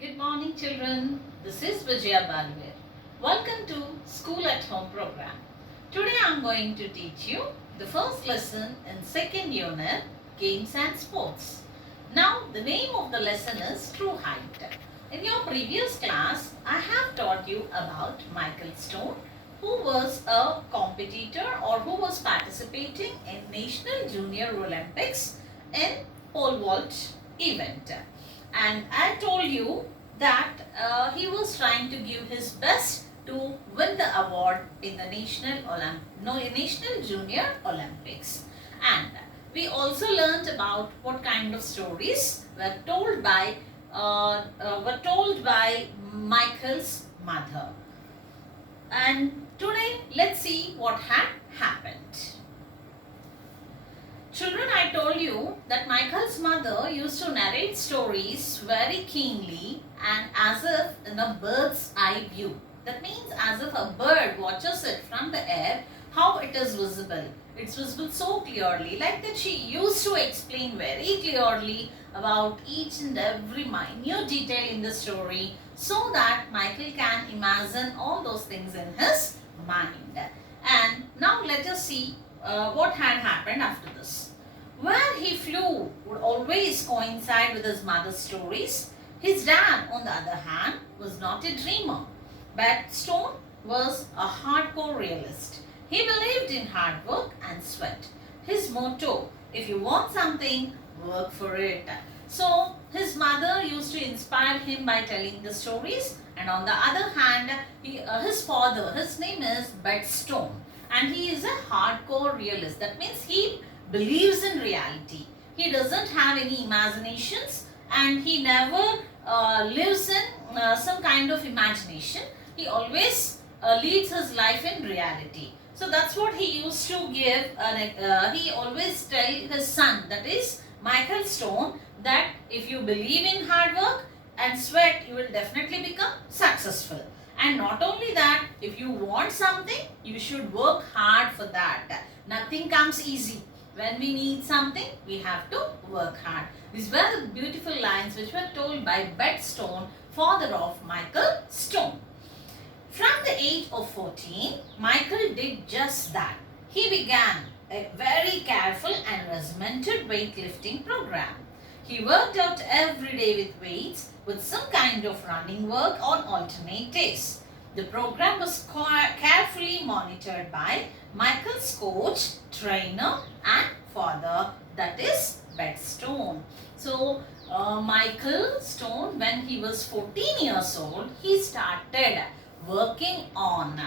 Good morning, children. This is Vijaya Balvir. Welcome to School at Home program. Today I am going to teach you the first lesson in second unit, Games and Sports. Now, the name of the lesson is True Height. In your previous class, I have taught you about Michael Stone, who was a competitor or who was participating in National Junior Olympics in pole vault event. And I told you that he was trying to give his best to win the award in the National Junior Olympics. And we also learned about what kind of stories were told by Michael's mother. And today, let's see what had happened. Children, I told you that Michael's mother used to narrate stories very keenly and as if in a bird's eye view. That means as if a bird watches it from the air, how it is visible. It's visible so clearly, like that she used to explain very clearly about each and every minute detail in the story so that Michael can imagine all those things in his mind. And now let us see what had happened after this. Where he flew would always coincide with his mother's stories. His dad, on the other hand, was not a dreamer, but Stone was a hardcore realist. He believed in hard work and sweat. His motto, if you want something, work for it. So his mother used to inspire him by telling the stories, and on the other hand, his father, his name is Bed Stone, and he is a hardcore realist. That means he believes in reality. He doesn't have any imaginations and he never lives in some kind of imagination. He always leads his life in reality. So that's what he used to give. He always tell his son, that is Michael Stone, that if you believe in hard work and sweat, you will definitely become successful. And not only that, if you want something, you should work hard for that. Nothing comes easy. When we need something, we have to work hard. These were the beautiful lines which were told by Bed Stone, father of Michael Stone. From the age of 14, Michael did just that. He began a very careful and regimented weightlifting program. He worked out every day with weights, with some kind of running work on alternate days. The program was carefully monitored by Michael's coach, trainer and father, that is Bed Stone. So Michael Stone, when he was 14 years old, he started working on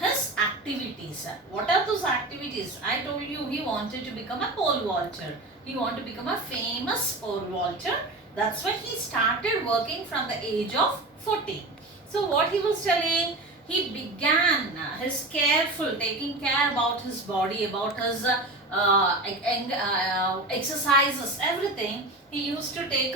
his activities. What are those activities? I told you he wanted to become a pole vaulter. He wanted to become a famous pole vaulter. That's why he started working from the age of 14. So what he was telling, he began his taking care about his body, about his exercises, everything. He used to take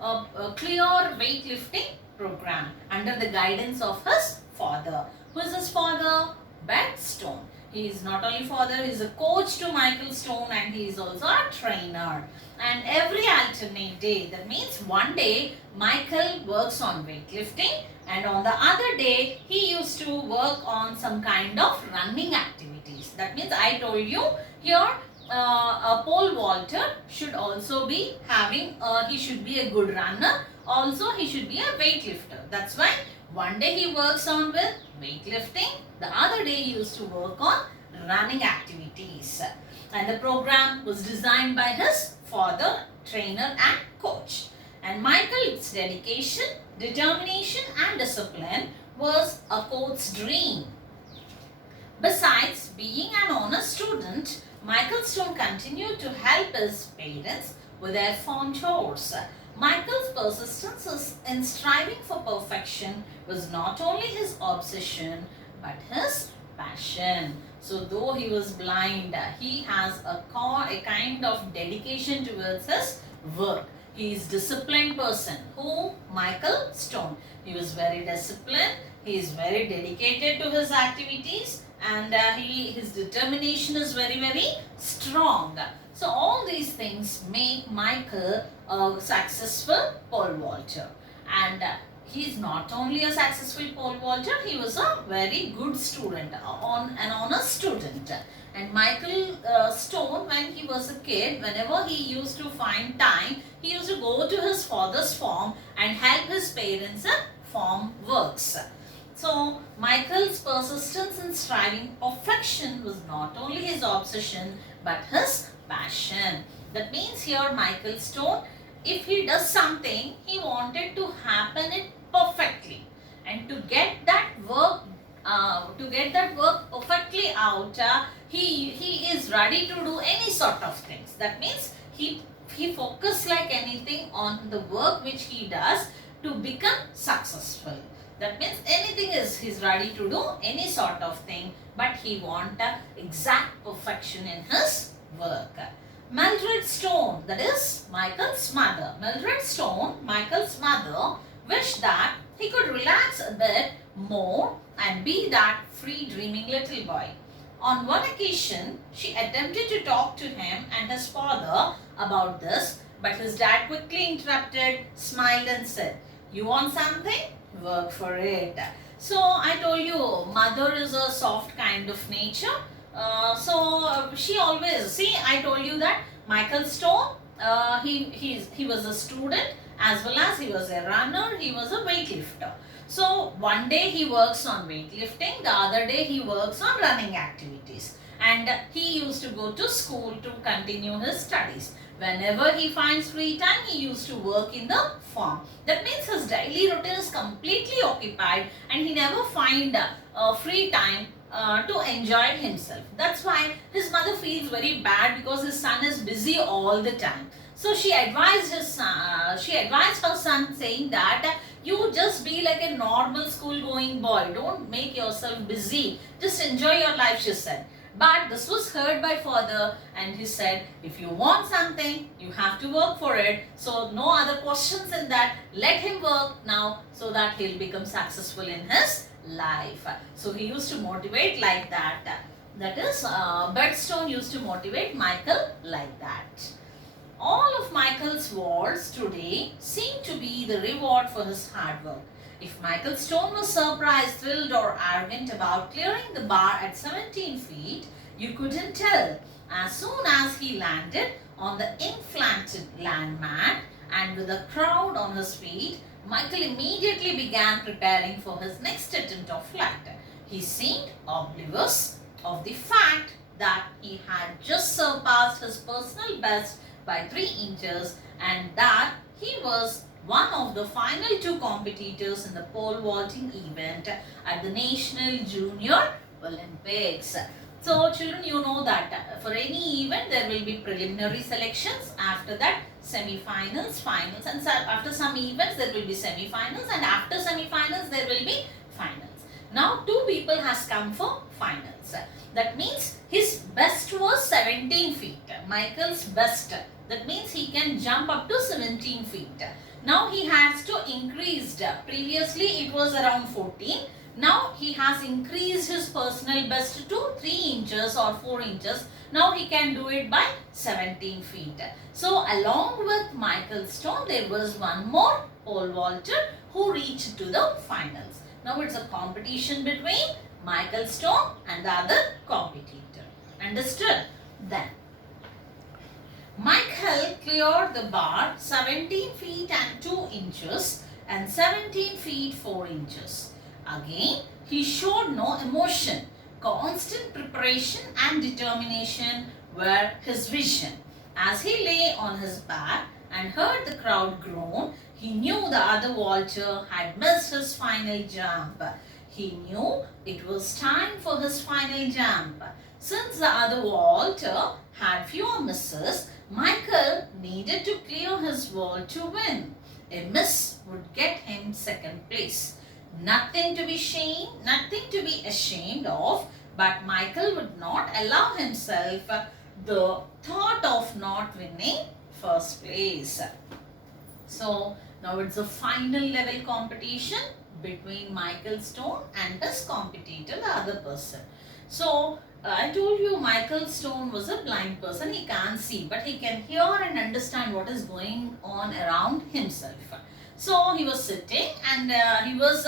a clear weightlifting program under the guidance of his father. Who is his father? Bed Stone. He is not only father, he is a coach to Michael Stone and he is also a trainer. And every alternate day, that means one day Michael works on weightlifting and on the other day he used to work on some kind of running activities. That means I told you here a pole vaulter should also be having, he should be a good runner. Also he should be a weightlifter. That's why one day he works on with weightlifting, the other day he used to work on running activities. And the program was designed by his father, trainer and coach. And Michael's dedication, determination and discipline was a coach's dream. Besides being an honest student, Michael Stone continued to help his parents with their farm chores. Michael's persistence in striving for perfection was not only his obsession but his passion. So though he was blind, he has a kind of dedication towards his work. He is disciplined person. Who? Michael Stone. He was very disciplined. He is very dedicated to his activities and his determination is very, very strong. So all these things make Michael a successful pole vaulter. And he's not only a successful pole vaulter, he was a very good student, an honest student. And Michael Stone, when he was a kid, whenever he used to find time, he used to go to his father's farm and help his parents in farm works. So Michael's persistence in striving perfection was not only his obsession but his passion. That means here Michael Stone, if he does something, he wanted to happen it perfectly, and to get that work perfectly out, he is ready to do any sort of things. That means he focus like anything on the work which he does to become successful. That means anything is he's ready to do any sort of thing, but he want exact perfection in his work. Mildred Stone, that is Michael's mother. Mildred Stone, Michael's mother, wished that he could relax a bit more and be that free dreaming little boy. On one occasion, she attempted to talk to him and his father about this, but his dad quickly interrupted, smiled and said, "You want something? Work for it." So I told you, mother is a soft kind of nature. She always, see, I told you that Michael Stone, he was a student as well as he was a runner, he was a weightlifter. So one day he works on weightlifting, the other day he works on running activities, and he used to go to school to continue his studies. Whenever he finds free time, he used to work in the farm. That means his daily routine is completely occupied and he never find free time to enjoy himself. That's why his mother feels very bad because his son is busy all the time. So she advised her son, saying that you just be like a normal school going boy. Don't make yourself busy. Just enjoy your life, she said. But this was heard by father, and he said, if you want something, you have to work for it. So no other questions in that. Let him work now so that he'll become successful in his life. So he used to motivate like that. That is, Bedstone used to motivate Michael like that. All of Michael's vaults today seem to be the reward for his hard work. If Michael Stone was surprised, thrilled or arrogant about clearing the bar at 17 feet, you couldn't tell. As soon as he landed on the ink-flanked land mat and with a crowd on his feet, Michael immediately began preparing for his next attempt of flight. He seemed oblivious of the fact that he had just surpassed his personal best by 3 inches and that he was one of the final 2 competitors in the pole vaulting event at the National Junior Olympics. So children, you know that for any event there will be preliminary selections, after that semi-finals, finals, and after some events there will be semi-finals, and after semi-finals there will be finals. Now 2 people has come for finals. That means his best was 17 feet. Michael's best. That means he can jump up to 17 feet. Now he has to increase. Previously it was around 14. Now he has increased his personal best to 3 inches or 4 inches. Now he can do it by 17 feet. So along with Michael Stone, there was one more pole vaulter who reached to the finals. Now it's a competition between Michael Stone and the other competitor. Understood? Then Michael cleared the bar 17 feet and 2 inches and 17 feet 4 inches. Again, he showed no emotion. Constant preparation and determination were his vision. As he lay on his back and heard the crowd groan, he knew the other vaulter had missed his final jump. He knew it was time for his final jump. Since the other vaulter had fewer misses, Michael needed to clear his vault to win. A miss would get him second place. Nothing to be ashamed of, but Michael would not allow himself the thought of not winning first place. So now it's a final level competition between Michael Stone and his competitor, the other person. So I told you Michael Stone was a blind person. He can't see, but he can hear and understand what is going on around himself. So he was sitting and he was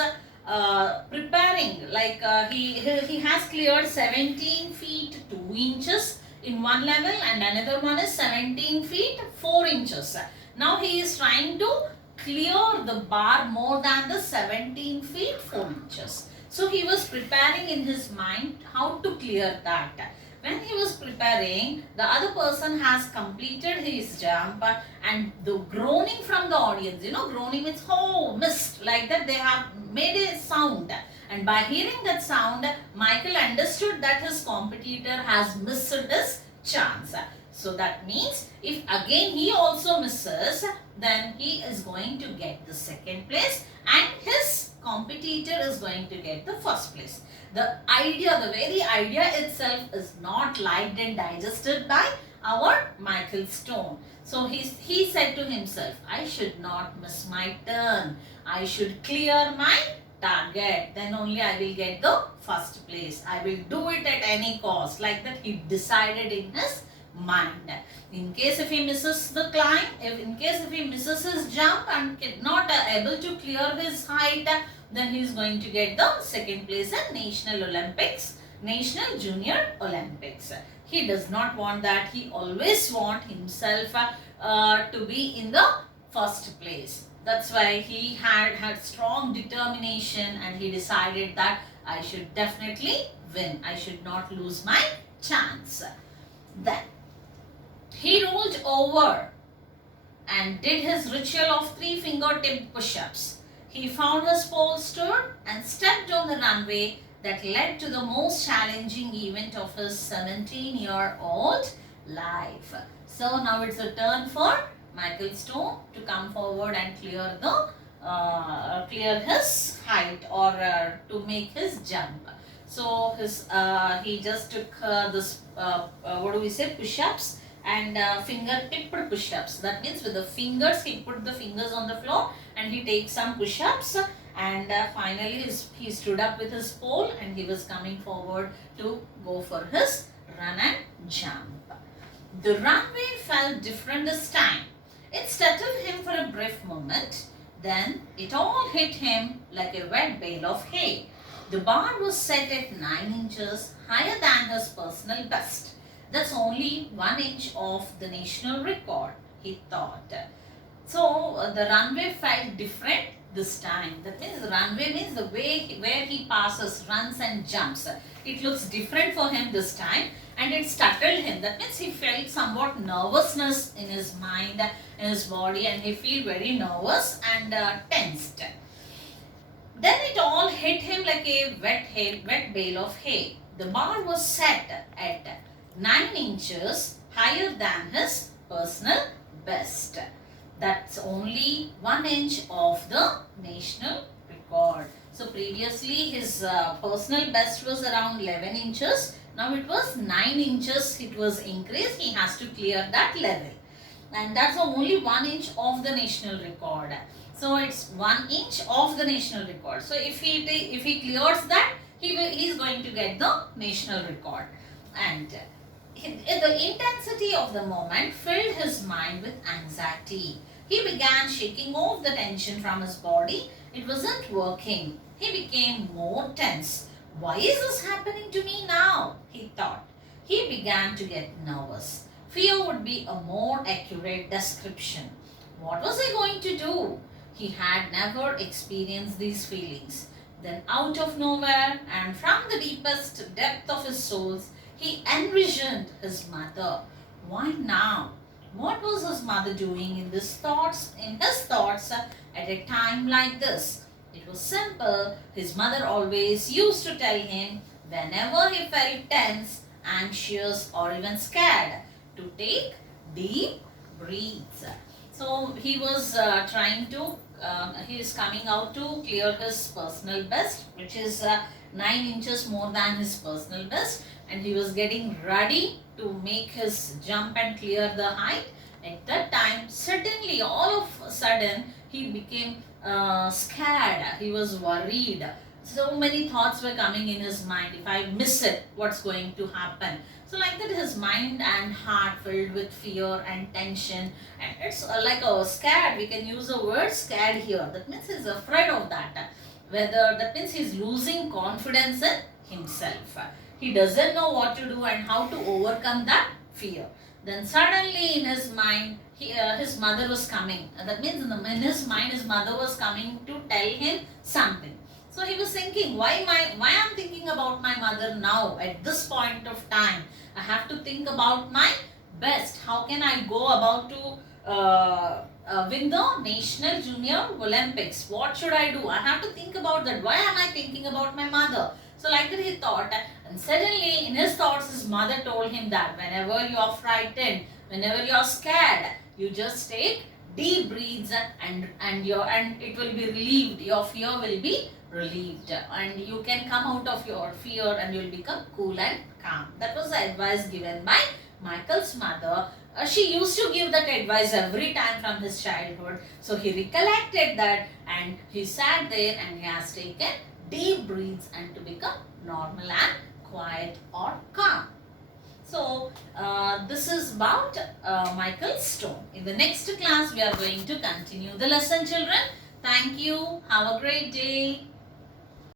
preparing, like he has cleared 17 feet 2 inches in one level, and another one is 17 feet 4 inches. Now he is trying to clear the bar more than the 17 feet 4 inches. So he was preparing in his mind how to clear that. When he was preparing, the other person has completed his jump, and the groaning from the audience, groaning means, oh, missed, like that, they have made a sound. And by hearing that sound, Michael understood that his competitor has missed his chance. So that means if again he also misses, then he is going to get the second place and his competitor is going to get the first place. The very idea itself is not liked and digested by our Michael Stone. So he said to himself, I should not miss my turn. I should clear my target. Then only I will get the first place. I will do it at any cost. Like that he decided in his mind. In case if he misses the climb, in case if he misses his jump and not able to clear his height, then he is going to get the second place at National Olympics, National Junior Olympics. He does not want that. He always want himself to be in the first place. That's why he had strong determination and he decided that I should definitely win. I should not lose my chance. Then he rolled over and did his ritual of 3 fingertip push-ups. He found his pole stood and stepped on the runway that led to the most challenging event of his 17-year-old life. So now it's a turn for Michael Stone to come forward and clear his height or to make his jump. So he just took this push-ups and finger-tipped push-ups. That means with the fingers, he put the fingers on the floor and he takes some push-ups, and finally he stood up with his pole and he was coming forward to go for his run and jump. The runway felt different this time. It startled him for a brief moment. Then it all hit him like a wet bale of hay. The bar was set at 9 inches higher than his personal best. That's only 1 inch off the national record, he thought. So the runway felt different this time. That means the runway means the way where he passes, runs and jumps. It looks different for him this time and it startled him. That means he felt somewhat nervousness in his mind, in his body, and he felt very nervous and tensed. Then it all hit him like a wet bale of hay. The bar was set at 9 inches higher than his personal best. That's only 1 inch of the national record. So previously his personal best was around 11 inches. Now it was 9 inches. It was increased. He has to clear that level. And that's only 1 inch of the national record. So it's 1 inch of the national record. So if he clears that, he is going to get the national record. And the intensity of the moment filled his mind with anxiety. He began shaking off the tension from his body. It wasn't working. He became more tense. Why is this happening to me now? He thought. He began to get nervous. Fear would be a more accurate description. What was he going to do? He had never experienced these feelings. Then out of nowhere and from the deepest depth of his soul, he envisioned his mother. Why now? What was his mother doing in his thoughts at a time like this? It was simple. His mother always used to tell him whenever he felt tense, anxious or even scared to take deep breaths. So he was he is coming out to clear his personal best, which is 9 inches more than his personal best, and he was getting ready to make his jump and clear the height. At that time, suddenly, all of a sudden, he became scared. He was worried. So many thoughts were coming in his mind. If I miss it, what's going to happen? So like that, his mind and heart filled with fear and tension, and it's like a scared. We can use the word scared here. That means he's afraid of that. Whether that means he's losing confidence in himself. He doesn't know what to do and how to overcome that fear. Then suddenly in his mind, his mother was coming. That means in his mind, his mother was coming to tell him something. So he was thinking, why I'm thinking about my mother now at this point of time? I have to think about my best. How can I go about to win the National Junior Olympics? What should I do? I have to think about that. Why am I thinking about my mother? So like that he thought, and suddenly in his thoughts his mother told him that whenever you are frightened, whenever you are scared, you just take deep breaths and it will be relieved. Your fear will be relieved and you can come out of your fear and you will become cool and calm. That was the advice given by Michael's mother. She used to give that advice every time from his childhood. So he recollected that and he sat there and he has taken deep breaths and to become normal and quiet or calm. So this is about Michael's stone. In the next class we are going to continue the lesson, children. Thank you. Have a great day.